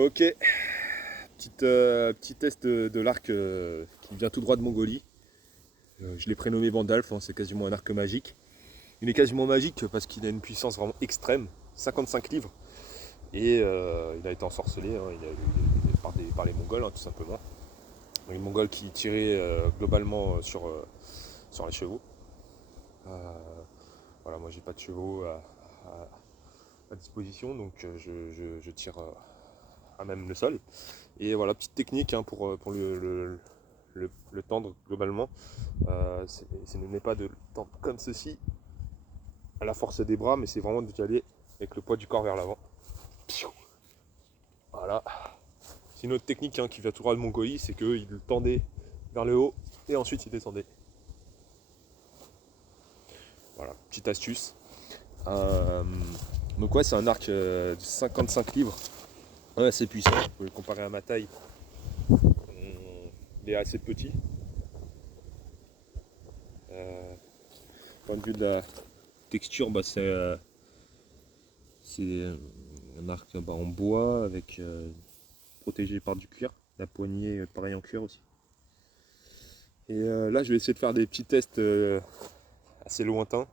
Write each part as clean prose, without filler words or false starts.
Ok, petit test de l'arc qui vient tout droit de Mongolie. Je l'ai prénommé Vandalf, hein, c'est quasiment un arc magique. Il est quasiment magique parce qu'il a une puissance vraiment extrême, 55 livres. Et il a été ensorcelé par les Mongols, hein, tout simplement. Les Mongols qui tiraient globalement sur les chevaux. Euh, voilà, moi j'ai pas de chevaux à disposition, donc je tire à même le sol. Et voilà, petite technique hein, pour le tendre globalement. Ce n'est pas de le tendre comme ceci, à la force des bras, mais c'est vraiment d'y aller avec le poids du corps vers l'avant. Voilà. C'est une autre technique hein, qui vient tout droit de Mongolie, c'est qu'il le tendait vers le haut et ensuite il descendait. Voilà, petite astuce. Euh, donc ouais, c'est un arc de 55 livres. Ouais, assez puissant. Vous pouvez le comparer à ma taille. Il est assez petit. Point de vue de la texture, bah, c'est un arc bah, en bois avec protégé par du cuir. La poignée, pareil en cuir aussi. Et là, je vais essayer de faire des petits tests assez lointains.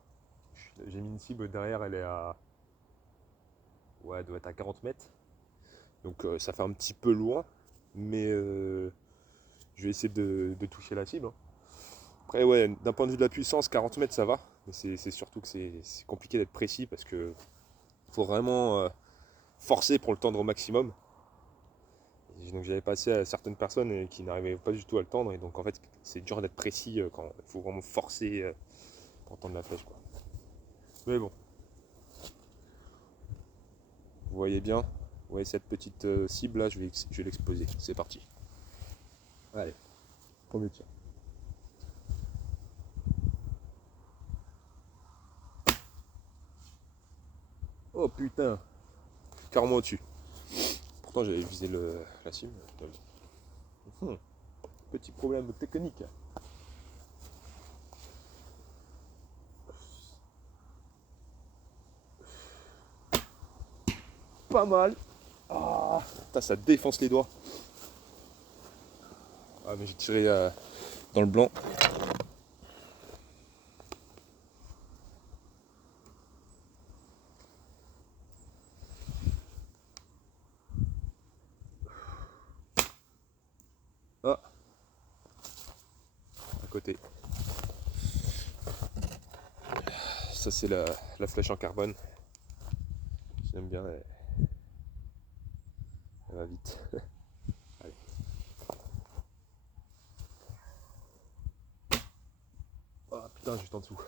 J'ai mis une cible derrière, elle est à. Ouais, elle doit être à 40 mètres. Donc ça fait un petit peu loin. Mais je vais essayer de toucher la cible, hein. Après, ouais, d'un point de vue de la puissance, 40 mètres ça va. Mais c'est surtout que c'est compliqué d'être précis parce que faut vraiment forcer pour le tendre au maximum. Et donc j'avais passé à certaines personnes qui n'arrivaient pas du tout à le tendre. Et donc en fait, c'est dur d'être précis quand il faut vraiment forcer pour tendre la flèche, quoi. Mais bon, vous voyez bien. Vous voyez cette petite cible là, je vais l'exposer. C'est parti. Allez, premier tir. Oh putain, carrément au-dessus. Pourtant j'avais visé la cible. Petit problème technique. Pas mal. Ah, putain, ça défonce les doigts. Ah mais j'ai tiré dans le blanc. Ah, à côté. Ça c'est la flèche en carbone. J'aime bien, elle va vite. Allez. Oh putain, juste en dessous.